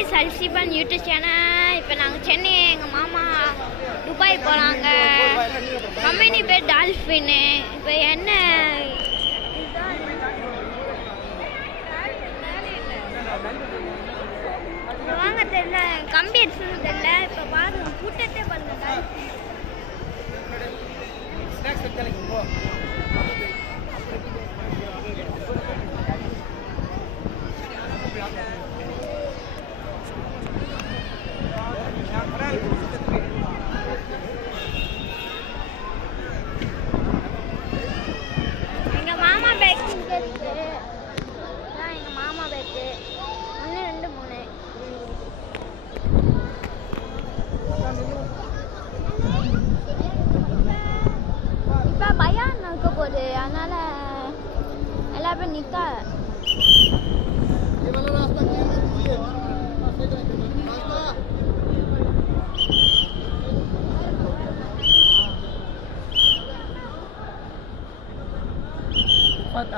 guys, Alsiban YouTube channel. இப்போ நாங்க சென்னை எங்க மாமா துபாய் போறாங்க. கம்பெனி பேர் டால்ஃபின். இப்போ என்ன வாங்க தெரியல, கம்பி எடுத்துன்னு தெரியல. இப்போ பாருங்க கூட்டத்தை பாருங்க. ஸ்நாக்ஸ் எடுத்துக்கங்க போ. எங்க மாமா பேக் இங்க இருக்கு. நான் எங்க மாமா பேக் 1 2 3. இப்ப பயான் இருக்க போகுது, அதனால எல்லாரும் நிக்கா.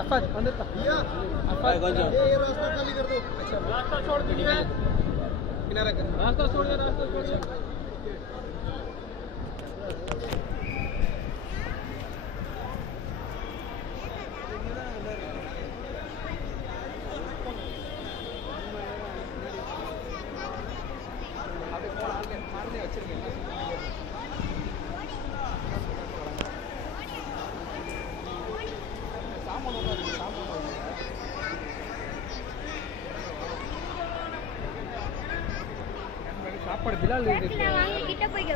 अफद अंदर तक अफद ये रास्ता खाली कर दो। अच्छा रास्ता छोड़ दीजिए, किनारा कर, रास्ता छोड़ दे, रास्ता छोड़ दे। சாப்பாடு பிலால் வாங்க கிட்ட போய்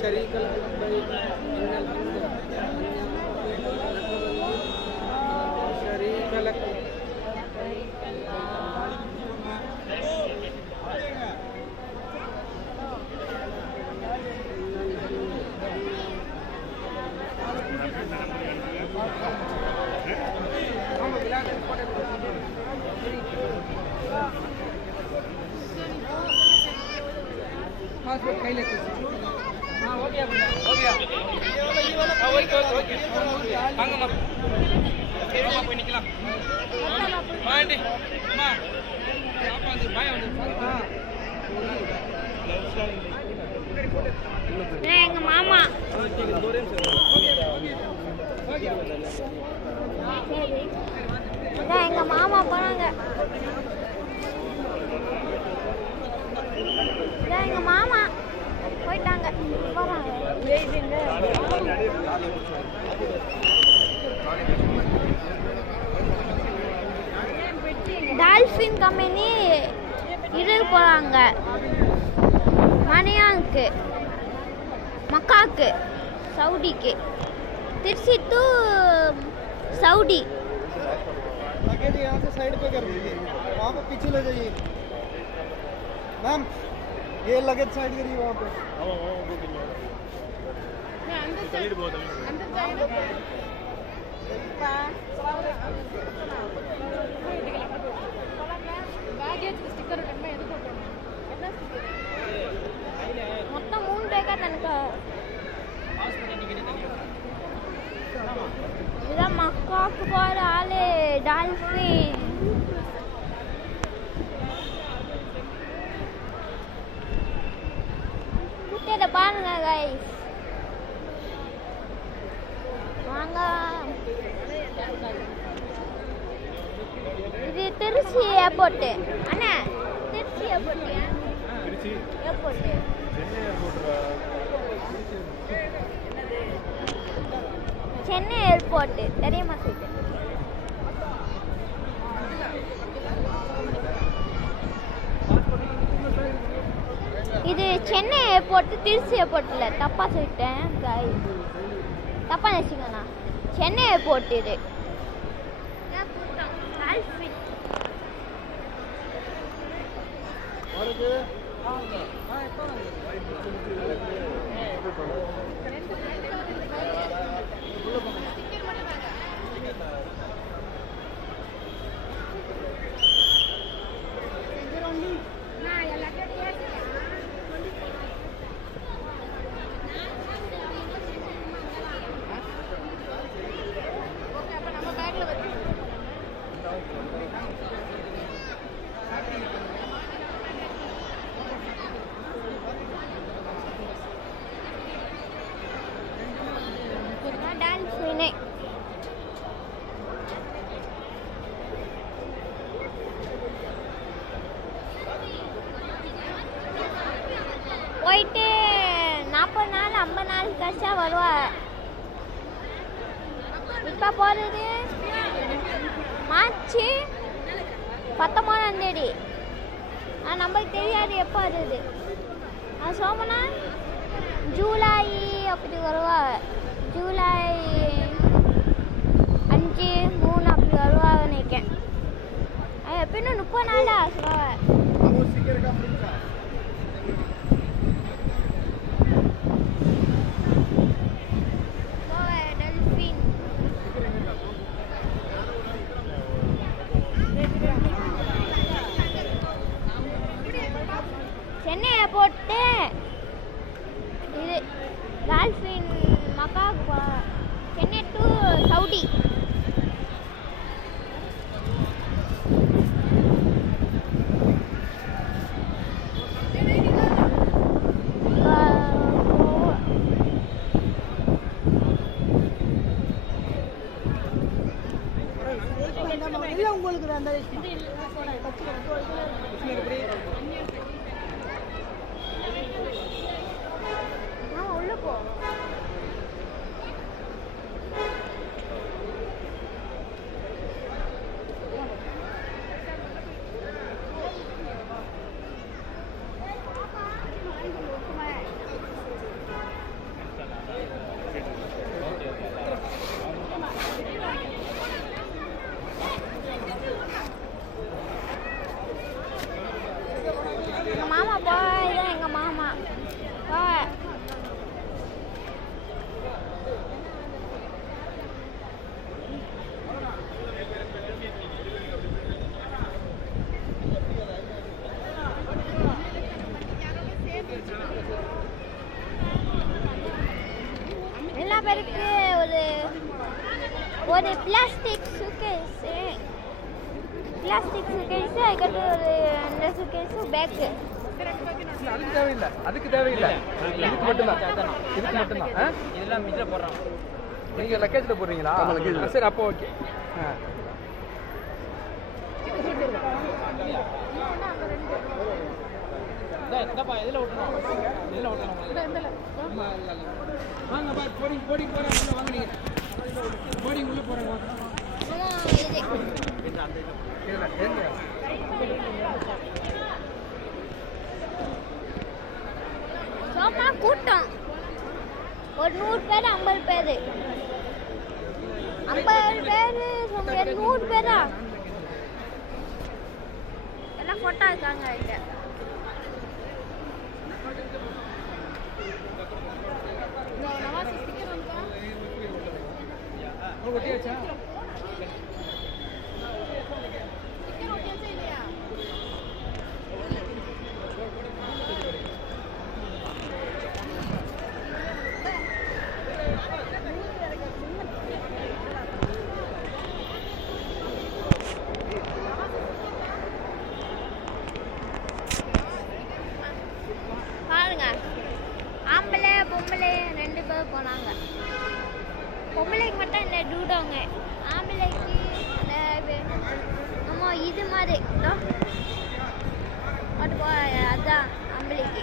شريك لك لبيك إن الحمد شريك لك पासपोर्ट खाई लेते हाँ हो गया हाँ वही வாங்கம்மா சரிம்மா போய் நிக்கலாம் பாண்டி அம்மா பாப்பா வந்து பாய் வந்து எங்க மாமா எங்க மாமா போறாங்க எங்க மாமா போயிட்டாங்க போறாங்க டால்ஃபின் கம்பெனி இது போறாங்க மணியாங்க்கு மக்காக்கு சவுடிக்கு திருச்சி டு सऊदी लगे जी यहाँ से साइड पे कर दीजिए वहाँ पे पीछे ले जाइए मैम ये लगेज साइड करिए वहाँ पे మొత్తం 3 పేగా తనక इधर मक्काक पर आले डॉल्फिन कुत्ते பாருங்க गाइस வாங்க இது திருச்சி ஏர்போர்ட் அண்ணா Trichy airport Trichy airport Chennai airport Chennai airport தெரியுமா சொல்லுங்க இது சென்னை ஏர்போர்ட் திருச்சி ஏர்போர்ட் இல்ல தப்பா சொல்லிட்டேன் गाइस தப்பா நினைச்சீங்கண்ணா சென்னை ஏர்போர்ட் இது போயிட்டு 40 நாள் 50 நாள் கழிச்சா வருவா இப்போ போகிறது மார்ச் 19ஆம் தேதி நம்மளுக்கு தெரியாது எப்போ வருது சோமனா ஜூலை அப்படி வருவா ஜூலை 5 3 அப்படி வருவாங்க நினைக்கிறேன் எப்படின்னா 30 நாள் ஆசுவா சென்னை ஏர்போர்ட்டு இது டால்ஃபின் மக்காவுக்கு போகிறாங்க. Chennai to Saudi. உங்களுக்கு அந்த உள்ள போ. எங்க மாமா போ. இதான் எங்க மாமா போ. எல்லா பேருக்கு ஒரு பிளாஸ்டிக் சுகேஸ், அதுக்கடுத்து ஒரு 2 சுகேஸ் பேக்கு. அதுக்கு தேவையில்லை, அதுக்கு தேவையில்லை. இதுக்கு மட்டும்தான், இதுக்கு மட்டும்தான். இதெல்லாம் இதில் போடுறோம். நீங்கள் லக்கேஜில் போடுறீங்களா? சரி, அப்போ ஓகே. இந்தப்பா இதில் விட்டுறோம், இதில் விட்டுறோம். வாங்க பா, போடிங் போகிறேன். வாங்க நீங்கள் போடிங் உள்ளே போகிறேன். சோமா கூட்டம் ஒரு 100 பேர் 50 பேர் 100 பேரா எல்லாம் போட்டோ இருக்காங்க. இங்க ஒட்டியாச்சா? பாருங்க, ஆம்பளை பொம்பளை 2 பேர் போனாங்க. பொம்பளைக்கு மட்டும் இந்த டூடோங்க, ஆம்பளைக்கு நம்ம இது மாதிரி அதான் ஆம்பளைக்கு.